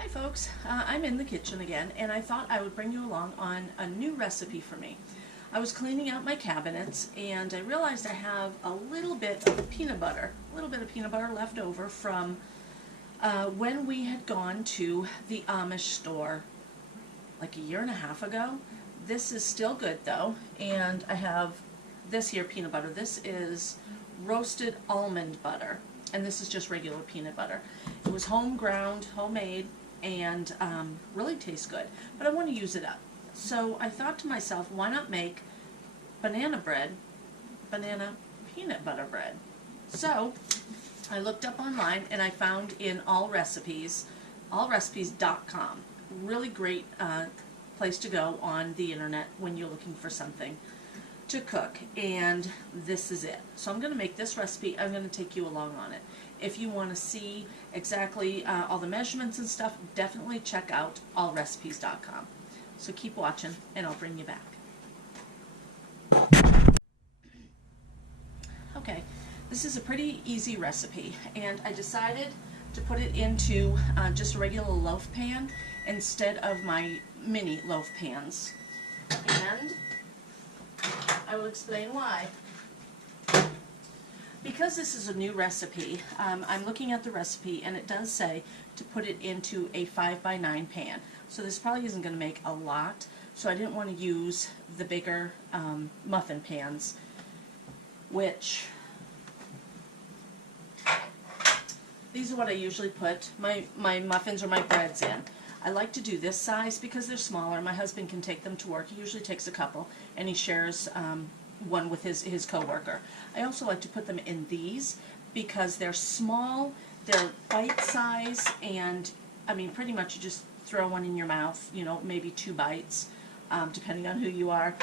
Hi folks, I'm in the kitchen again, and I thought I would bring you along on a new recipe for me. I was cleaning out my cabinets and I realized I have a little bit of peanut butter left over from when we had gone to the Amish store like a year and a half ago. This is still good though, and I have this here peanut butter. This is roasted almond butter, and this is just regular peanut butter. It was home ground, homemade, and really tastes good, but I want to use it up. So I thought to myself, why not make banana peanut butter bread? So I looked up online and I found in allrecipes.com, really great place to go on the internet when you're looking for something to cook, and this is it. So I'm going to make this recipe. I'm going to take you along on it. If you want to see exactly all the measurements and stuff, definitely check out allrecipes.com. So keep watching and I'll bring you back. Okay, this is a pretty easy recipe, and I decided to put it into just a regular loaf pan instead of my mini loaf pans. And I will explain why. Because this is a new recipe, I'm looking at the recipe and it does say to put it into a 5x9 pan. So this probably isn't going to make a lot, so I didn't want to use the bigger muffin pans, which these are what I usually put my muffins or my breads in. I like to do this size because they're smaller. My husband can take them to work. He usually takes a couple, and he shares one with his co-worker. I also like to put them in these because they're small, they're bite size, and I mean pretty much you just throw one in your mouth, you know, maybe 2 bites, depending on who you are.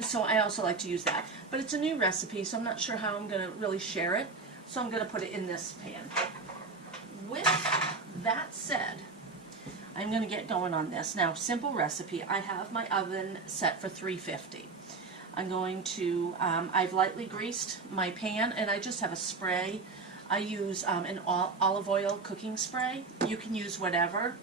So I also like to use that. But it's a new recipe, so I'm not sure how I'm going to really share it, so I'm going to put it in this pan. With that said, I'm going to get going on this. Now, simple recipe. I have my oven set for 350. I'm going to, I've lightly greased my pan, and I just have a spray. I use an olive oil cooking spray. You can use whatever.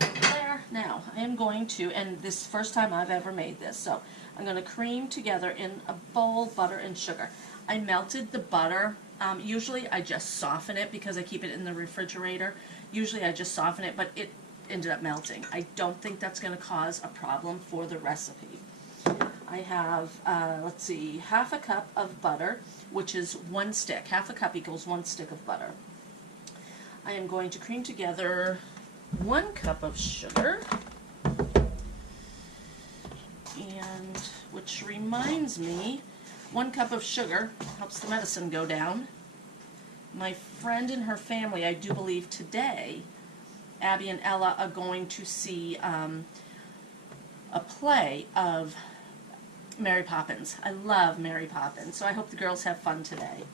There. Now, I am going to, and this is the first time I've ever made this, so I'm going to cream together in a bowl butter and sugar. I melted the butter. Usually I just soften it because I keep it in the refrigerator. Usually I just soften it, but it ended up melting. I don't think that's going to cause a problem for the recipe. I have, let's see, half a cup of butter, which is 1 stick. Half a cup equals 1 stick of butter. I am going to cream together 1 cup of sugar, and which reminds me, 1 cup of sugar helps the medicine go down. My friend and her family, I do believe today, Abby and Ella are going to see a play of Mary Poppins. I love Mary Poppins, so I hope the girls have fun today.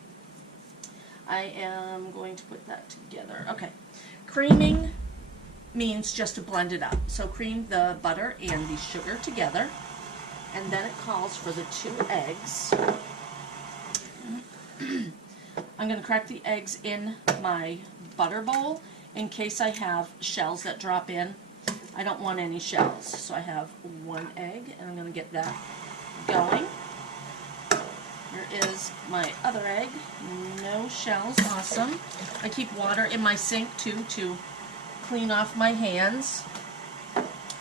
I am going to put that together. Okay, creaming means just to blend it up. So cream the butter and the sugar together, and then it calls for the 2 eggs. I'm going to crack the eggs in my butter bowl in case I have shells that drop in. I don't want any shells, so I have 1 egg, and I'm going to get that going. Here is my other egg. No shells. Awesome. I keep water in my sink too to clean off my hands.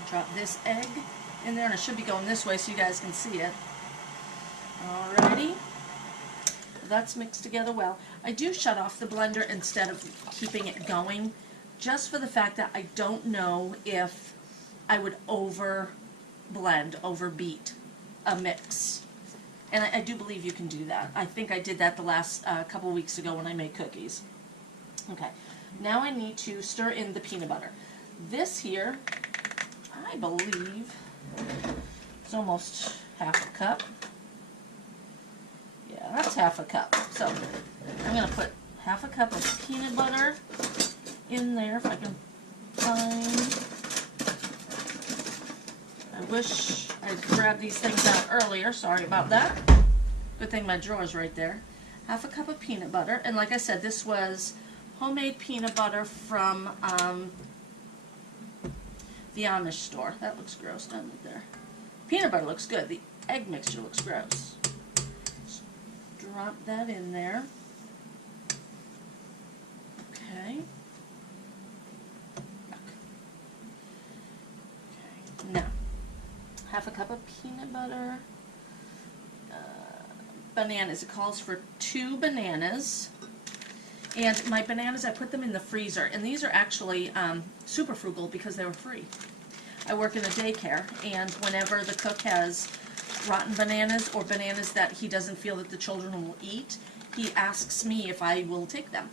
Drop this egg in there, and it should be going this way so you guys can see it. Alrighty. That's mixed together well. I do shut off the blender instead of keeping it going, just for the fact that I don't know if I would overbeat a mix. And I do believe you can do that. I think I did that the last couple weeks ago when I made cookies. Okay, now I need to stir in the peanut butter. This here, I believe, is almost half a cup. Yeah, that's half a cup. So I'm going to put half a cup of peanut butter in there if I can find. I wish I'd grabbed these things out earlier. Sorry about that. Good thing my drawer's right there. Half a cup of peanut butter. And like I said, this was homemade peanut butter from the Amish store. That looks gross, doesn't it there? Peanut butter looks good. The egg mixture looks gross. Just drop that in there. Okay. Okay. Now, half a cup of peanut butter. Bananas. It calls for 2 bananas. And my bananas, I put them in the freezer. And these are actually super frugal because they were free. I work in a daycare, and whenever the cook has rotten bananas or bananas that he doesn't feel that the children will eat, he asks me if I will take them.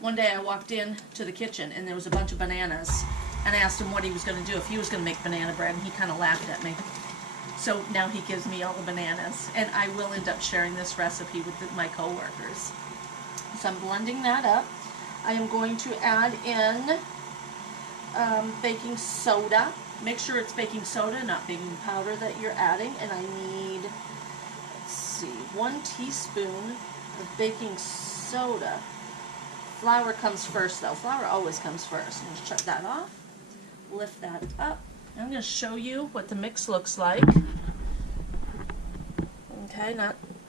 One day I walked in to the kitchen and there was a bunch of bananas, and I asked him what he was going to do, if he was going to make banana bread, and he kind of laughed at me. So now he gives me all the bananas, and I will end up sharing this recipe with my coworkers. So I'm blending that up. I am going to add in baking soda. Make sure it's baking soda, not baking powder that you're adding. And I need, let's see, 1 teaspoon of baking soda. Flour comes first though. Flour always comes first. I'm going to shut that off. Lift that up. I'm going to show you what the mix looks like. Okay,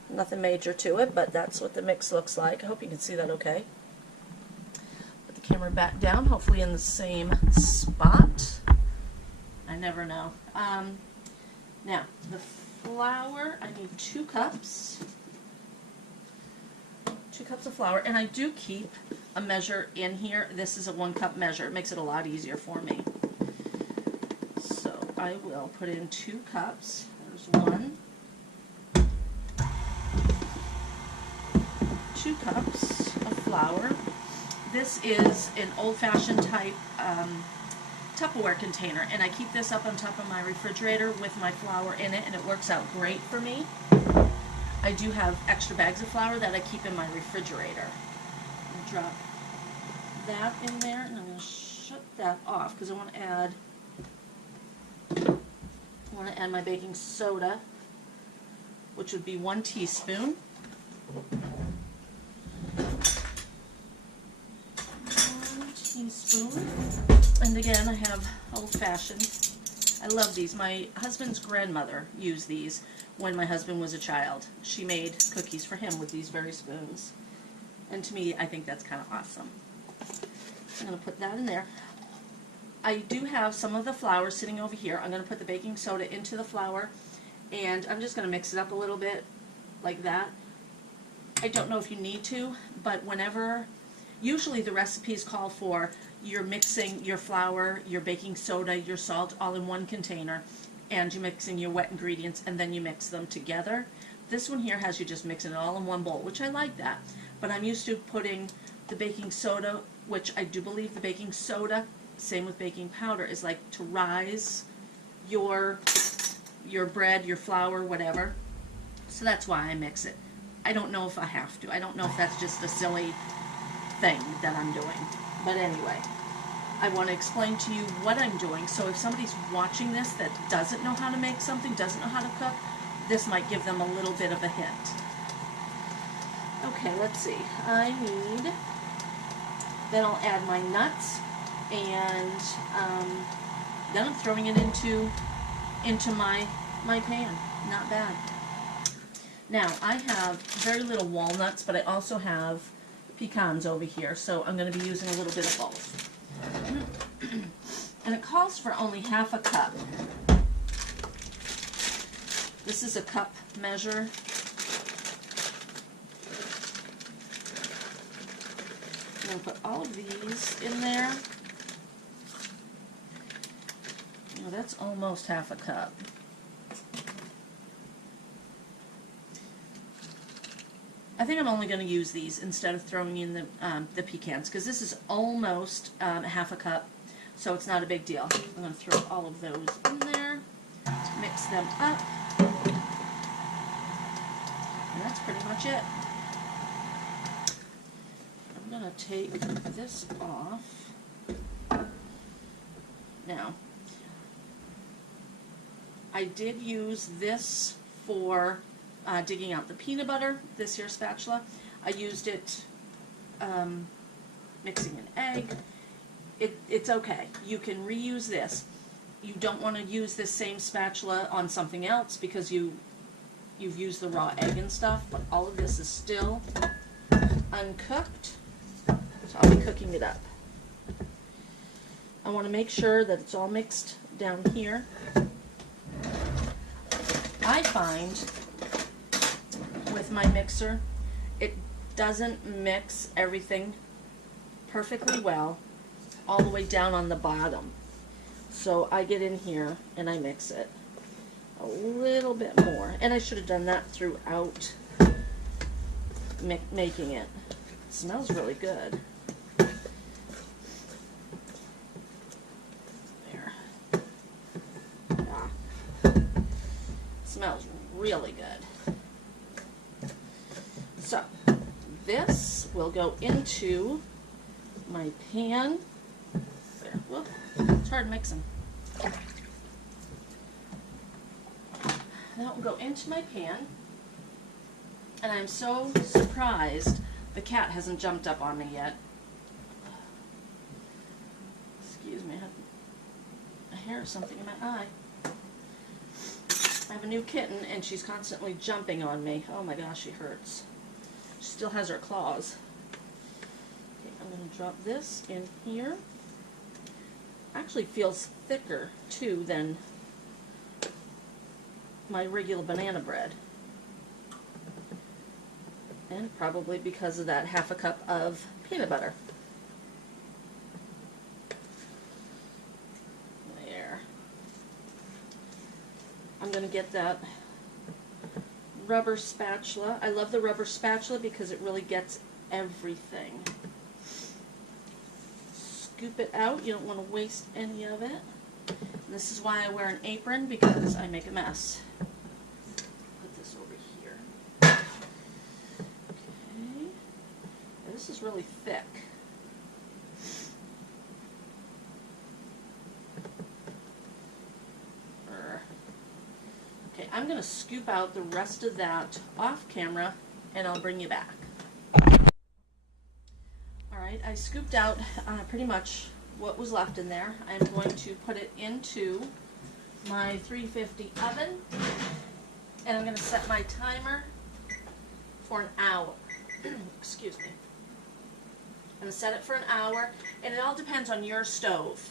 nothing major to it, but that's what the mix looks like. I hope you can see that okay. Put the camera back down, hopefully in the same spot. I never know. Now, the flour, I need 2 cups. 2 cups of flour, and I do keep a measure in here. This is a 1 cup measure. It makes it a lot easier for me. So I will put in 2 cups. There's 1. 2 cups of flour. This is an old-fashioned type Tupperware container, and I keep this up on top of my refrigerator with my flour in it, and it works out great for me. I do have extra bags of flour that I keep in my refrigerator. I'll drop that in there, and I'm going to shut that off because I want to add my baking soda, which would be 1 teaspoon. 1 teaspoon. And again, I have old-fashioned. I love these. My husband's grandmother used these when my husband was a child. She made cookies for him with these very spoons. And to me, I think that's kind of awesome. I'm going to put that in there. I do have some of the flour sitting over here. I'm going to put the baking soda into the flour, and I'm just going to mix it up a little bit like that. I don't know if you need to, but usually the recipes call for you're mixing your flour, your baking soda, your salt all in 1 container, and you're mixing your wet ingredients, and then you mix them together. This one here has you just mixing it all in 1 bowl, which I like that. But I'm used to putting the baking soda, which I do believe the baking soda, same with baking powder, is like to rise your bread, your flour, whatever. So that's why I mix it. I don't know if I have to. I don't know if that's just a silly thing that I'm doing. But anyway, I want to explain to you what I'm doing. So if somebody's watching this that doesn't know how to make something, doesn't know how to cook, this might give them a little bit of a hint. Okay, let's see. Then I'll add my nuts, and then I'm throwing it into my pan. Not bad. Now, I have very little walnuts, but I also have pecans over here, so I'm going to be using a little bit of both. And it calls for only half a cup. This is a cup measure. I'm going to put all of these in there. Well, that's almost half a cup. I think I'm only going to use these instead of throwing in the pecans, because this is almost half a cup, so it's not a big deal. I'm going to throw all of those in there, mix them up, and that's pretty much it. I'm going to take this off. Now, I did use this for digging out the peanut butter, this here spatula. I used it mixing an egg, it's okay. You can reuse this. You don't want to use this same spatula on something else because you've used the raw egg and stuff, but all of this is still uncooked, so I'll be cooking it up. I want to make sure that it's all mixed down here. I find with my mixer, it doesn't mix everything perfectly well all the way down on the bottom. So I get in here and I mix it a little bit more. And I should have done that throughout making it. It smells really good. There. Yeah. Smells really good. So this will go into my pan. There. Whoop. It's hard mixing. That will go into my pan. And I'm so surprised the cat hasn't jumped up on me yet. Excuse me, I have a hair or something in my eye. I have a new kitten and she's constantly jumping on me. Oh my gosh, she hurts. She still has her claws. Okay, I'm going to drop this in here. Actually feels thicker too than my regular banana bread. And probably because of that half a cup of peanut butter. There. I'm going to get that rubber spatula. I love the rubber spatula because it really gets everything. Scoop it out. You don't want to waste any of it. And this is why I wear an apron, because I make a mess. Put this over here. Okay. This is really thick. Okay, I'm going to scoop out the rest of that off camera and I'll bring you back. Alright, I scooped out pretty much what was left in there. I'm going to put it into my 350 oven and I'm going to set my timer for an hour. Excuse me. I'm going to set it for an hour, and it all depends on your stove.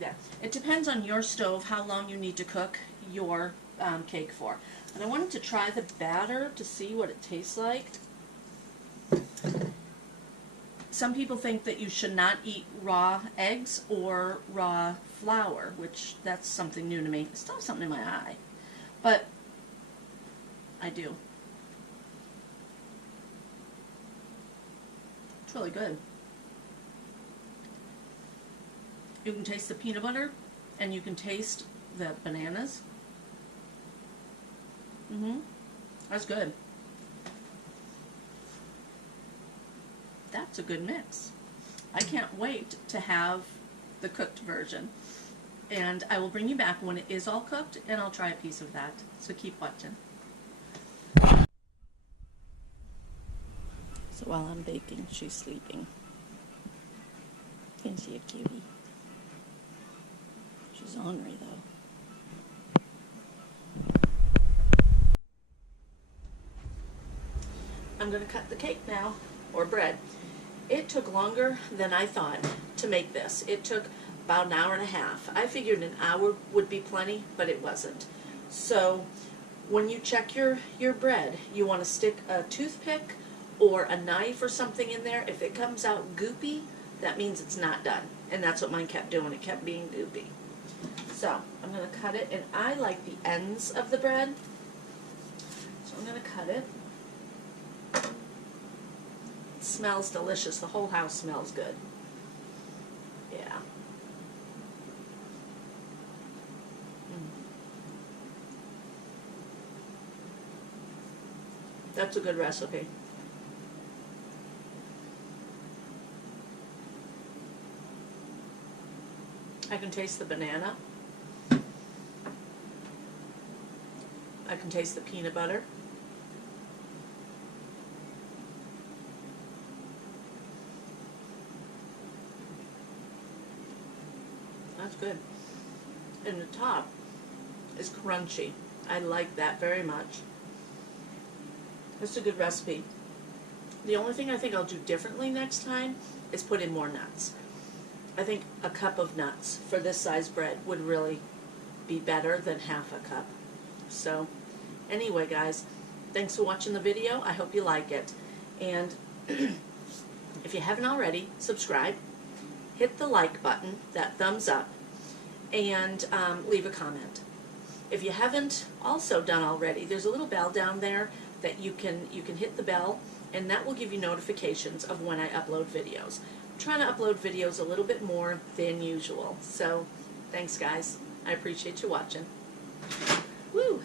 Yeah, it depends on your stove how long you need to cook your cake for. And I wanted to try the batter to see what it tastes like. Some people think that you should not eat raw eggs or raw flour, which that's something new to me. I still have something in my eye, but I do. It's really good. You can taste the peanut butter, and you can taste the bananas. That's good. That's a good mix. I can't wait to have the cooked version. And I will bring you back when it is all cooked, and I'll try a piece of that. So keep watching. So while I'm baking, she's sleeping. Isn't she a cutie? She's ornery though. I'm going to cut the cake now, or bread. It took longer than I thought to make this. It took about an hour and a half. I figured an hour would be plenty, but it wasn't. So when you check your bread, you want to stick a toothpick or a knife or something in there. If it comes out goopy, that means it's not done. And that's what mine kept doing. It kept being goopy. So I'm going to cut it, and I like the ends of the bread. So I'm going to cut it. It smells delicious. The whole house smells good. Yeah. That's a good recipe. I can taste the banana. I can taste the peanut butter. That's good. And the top is crunchy. I like that very much. It's a good recipe. The only thing I think I'll do differently next time is put in more nuts. I think a cup of nuts for this size bread would really be better than half a cup. So anyway, guys, thanks for watching the video. I hope you like it. And if you haven't already, subscribe, hit the like button, that thumbs up, and leave a comment. If you haven't also done already, there's a little bell down there that you can hit the bell, and that will give you notifications of when I upload videos. I'm trying to upload videos a little bit more than usual. So thanks, guys. I appreciate you watching. Woo!